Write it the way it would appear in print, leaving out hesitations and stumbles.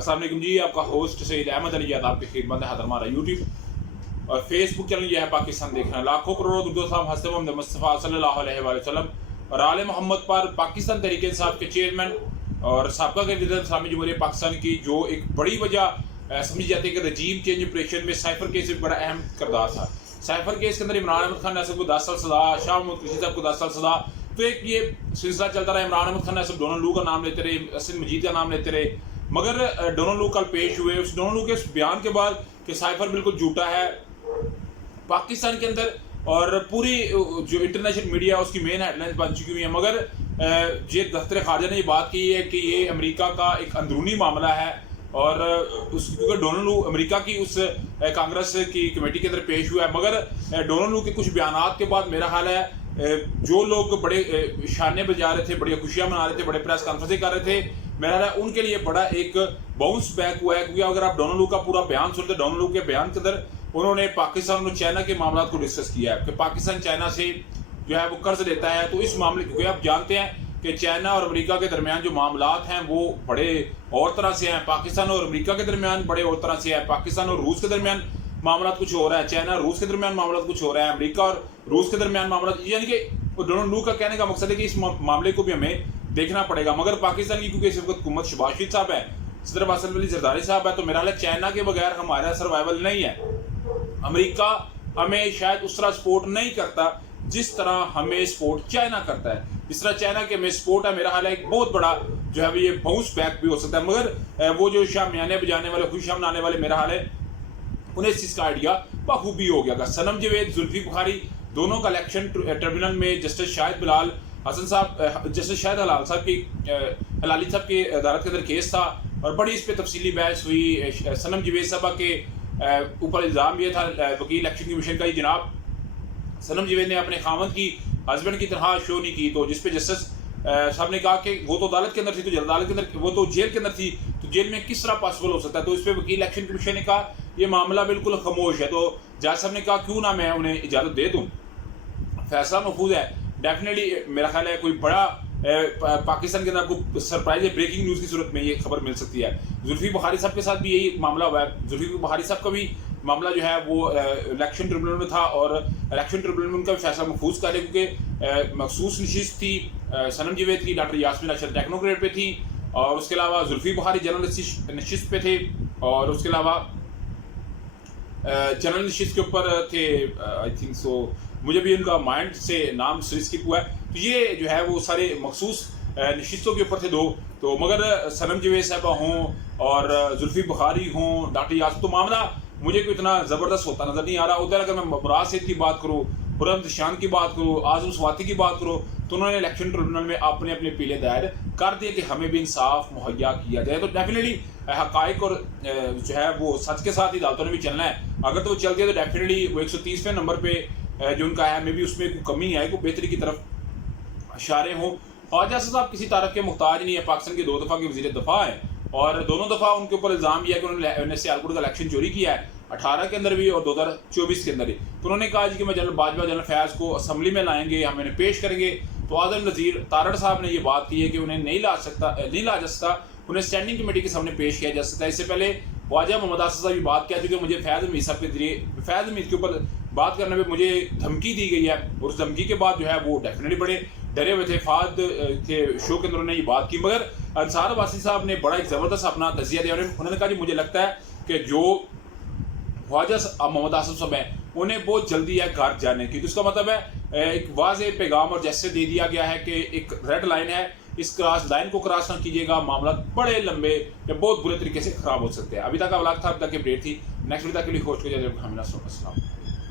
अस्सलाम वालेकुम जी, आपका होस्ट सईद अहमद अली जाद आपकी खिदमत है। हमारा यूट्यूब और फेसबुक चैनल यह है पाकिस्तान देख रहे हैं। लाखों करोड़ों दुर्दो साहब हस्ते मोहम्मद मुस्तफ़ा सल्लल्लाहु अलैहि वसल्लम और आले मोहम्मद पर पाकिस्तान तहरीक इंसाफ के चेयरमैन और साबका वज़ीर इस्लामी जमहूरियत पाकिस्तान की जो एक बड़ी वजह समझी जाती है कि रजीम चेंज ऑपरेशन में साइफर केस में बड़ा अहम किरदार था। साइफर केस के अंदर इमरान अहमद खान नसब को 10 साल सजा, शाह महमूद कुरैशी साहब को 10 साल सजा। तो एक ये सिलसिला चलता रहा। इमरान अहमद खान नसब डोनाल्ड लू का नाम लेते रहे, असिन मजीद का नाम लेते रहे, मगर डोनाल्ड लू कल पेश हुए। उस डोनाल्ड लू के बयान के बाद कि साइफर बिल्कुल झूठा है पाकिस्तान के अंदर, और पूरी जो इंटरनेशनल मीडिया उसकी मेन हेडलाइंस बन चुकी हुई है। मगर ये दफ्तर खारजा ने ये बात की है कि ये अमेरिका का एक अंदरूनी मामला है, और क्योंकि डोनाल्ड लू अमेरिका की उस कांग्रेस की कमेटी के अंदर पेश हुआ है। मगर डोनाल्ड लू के कुछ बयानात के बाद मेरा हाल है जो लोग बड़े शाने बजा रहे थे, बड़ी खुशियां मना रहे थे, बड़े प्रेस कॉन्फ्रेंस कर रहे थे, मेरा हाल है उनके लिए बड़ा एक बाउंस बैक हुआ है। क्योंकि अगर आप डोनाल्ड लू का पूरा बयान सुनते, डोनाल्ड लू के बयान के अंदर उन्होंने पाकिस्तान और चाइना के मामला को डिस्कस किया है कि पाकिस्तान चाइना से जो है वो कर्ज लेता है। तो इस मामले, क्योंकि आप जानते हैं कि चाइना और अमेरिका के दरमियान जो मामलात हैं वो बड़े और तरह से हैं, पाकिस्तान और अमेरिका के दरमियान बड़े और तरह से है, पाकिस्तान और रूस के दरमियान मामला कुछ हो रहा है, चाइना और रूस के दरमियान मामला कुछ हो रहा है, अमेरिका और रूस के दरमियान मामला, यानी कि डोनाल्ड लू का कहने का मकसद है कि इस मामले को भी हमें देखना पड़ेगा। मगर पाकिस्तान की क्योंकि इस वक्त हुकूमत शहबाज शरीफ साहब है, सदर बासिल अली जरदारी साहब है, तो मेरा हाल चाइना के बगैर हमारा सर्वाइवल नहीं है। अमेरिका हमें शायद उस तरह सपोर्ट नहीं करता जिस तरह हमें सपोर्ट चाइना करता है। जिस तरह चाइना के हमें सपोर्ट है, मेरा हाल है एक बहुत बड़ा जो है ये बाउंस बैक भी हो सकता है। मगर वो जो शामियाने बजाने वाले, खुशियां मनाने वाले, मेरा हाल है उन्हें इस चीज़ का आइडिया बखूबी हो गया। सनम जवेद, जुल्फी बुखारी दोनों का इलेक्शन ट्रिब्यूनल में जस्टिस शाहिद बिलाल हसन साहब, जस्टिस शाहिद हलाल साहब की हलाली साहब की अदालत के अंदर केस था, और बड़ी इस पर तफसीली बहस हुई। सनम जवेद साहबा के ऊपर इल्ज़ाम ये था वकील इलेक्शन कमीशन का, जनाब सनम जवेद ने अपने खामद की हस्बैंड की तरह शो नहीं की। तो जिस पे जस्टिस साहब ने कहा कि वो तो अदालत के अंदर थी, तो अदालत के अंदर, वो तो जेल के अंदर थी, तो जेल में किस तरह पॉसिबल हो सकता है। तो इस पर वकील इलेक्शन कमीशन ने कहा ये मामला बिल्कुल खामोश है। तो जज साहब ने कहा क्यों ना मैं उन्हें इजाज़त दे दूँ, फैसला महफूज है। डेफिनेटली मेरा ख्याल है कोई बड़ा पाकिस्तान के अंदर आपको सरप्राइज है, ब्रेकिंग न्यूज़ की सूरत में ये खबर मिल सकती है। जुल्फी बुखारी साहब के साथ भी यही मामला हुआ है। जुल्फी बुखारी साहब का भी मामला जो है वो इलेक्शन ट्रिब्यूनल में था, और इलेक्शन ट्रिब्यूनल में उनका भी फैसला महफूज कर लिया, क्योंकि मखसूस नशिस्त थी सनम जवेद की, डॉक्टर यास्मीन अशर टेक्नोक्रेट पे थी, और उसके अलावा जुल्फी बुखारी जनरल नशिस्त पे थे, और उसके अलावा जनरल नशिस्त के ऊपर थे आई थिंक सो, मुझे भी उनका माइंड से नाम स्किप हुआ है। तो ये जो है वो सारे मखसूस नशिस्तों के ऊपर थे दो। तो मगर सनम जवेद साहबा हों और जुल्फी बुखारी हों, डॉक्टर यास्मीन, तो मामला मुझे कोई इतना ज़बरदस्त होता नज़र नहीं आ रहा। उधर अगर मैं मुराद सईद की बात करूँ, बुलंद शान की बात करूँ, आज़म स्वाति की बात करूँ, तो उन्होंने इलेक्शन ट्रिब्यूनल में अपने अपने पीले दायर कर दिए कि हमें भी इंसाफ मुहैया किया जाए। तो डेफिनेटली हक़ाइक़ और जो है वो सच के साथ ही अदालतों ने भी चलना है। अगर तो वो चलती है तो डेफिनेटली वो 130वें नंबर पर जो उनका है, मे भी उसमें कोई कमी है, कोई बेहतरी की तरफ इशारे हों। ख्वाजा साहब किसी तारफ़ के मुहताज नहीं है, पाकिस्तान के 2 दफ़ा के वज़ीर दफ़ा है, और दोनों दफ़ा उनके ऊपर इल्ज़ाम यह है कि उन्होंने सियालकोट का इलेक्शन चोरी किया है, 18 के अंदर भी और 2024 के अंदर भी। तो उन्होंने कहा जी कि मैं जनरल बाजवा, जनरल फैज़ को असम्बली में लाएंगे, हम इन्हें पेश करेंगे। तो आज़म नज़ीर तारड़ साहब ने ये बात की है कि उन्हें नहीं ला जा सकता, उन्हें स्टैंडिंग कमेटी के सामने पेश किया जा सकता है। इससे पहले ख्वाजा मोहम्मद आसिफ साहब भी बात किया चुके, मुझे फैज़ हमीद साहब के जरिए फैज़ हमीद के ऊपर बात करने में मुझे धमकी दी गई है, और उस धमकी के बाद जो है वो डेफिनेटली बड़े डरे हुए थे। फाद के शो के अंदर उन्होंने ये बात की, मगर अंसार वासी साहब ने बड़ा एक ज़बरदस्त अपना तज़िया दिया। उन्होंने कहा जी मुझे लगता है कि जो ख्वाजा मोहम्मद आसिफ साहब हैं उन्हें बहुत जल्दी है घर जाने की। तो इसका मतलब है एक वाज़ेह पैगाम और जैसे दे दिया गया है कि एक रेड लाइन है, इस क्रॉस लाइन को क्रॉस ना कीजिएगा, मामला बड़े लंबे या बहुत बुरे तरीके से ख़राब हो सकते हैं। अभी तक का व्लॉग था, अभी तक की अपडेट थी। नेक्स्ट वीडियो तक के लिए होस्ट को जाए।